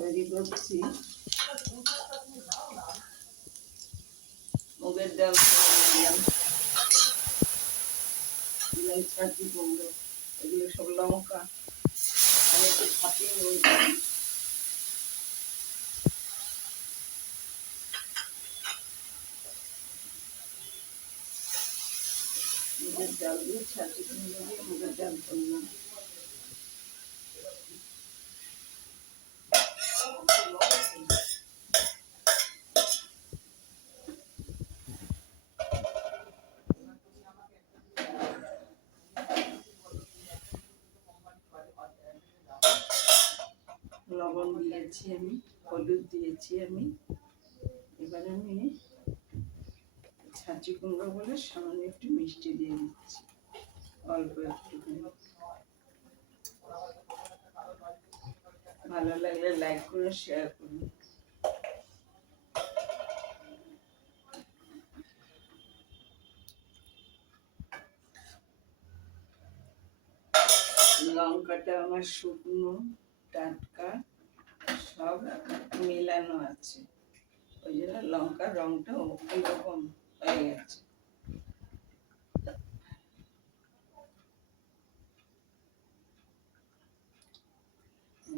তৈরি করছি মুগের ডাল দিলাম দিলাম ছাঁচি কুমড়ো এগুলো সব লঙ্কা আমি একটু ভাপিয়ে নিয়েছি মুগের ডাল দিয়ে ছাঁচি কুমড়ো দিয়ে মুগের ডাল করলাম লবণ দিয়েছি আমি হলুদ দিয়েছি আমি এবার আমি ছাঁচি কুমড়ো বলে সামান্য একটু মিষ্টি দিয়ে দিচ্ছি অল্প একটু ভালো লাগলে লাইক করে শেয়ার করুন লঙ্কাটা আমার শুকনো টাটকা সব মেলানো আছে ওই জন্য লঙ্কার রংটা এরকম হয়ে গেছে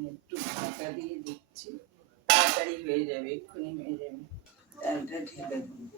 একটু ঢাকা দিয়ে দিচ্ছি তাড়াতাড়ি হয়ে যাবে এক্ষুনি হয়ে যাবে ডালটা ঢেলে দেবো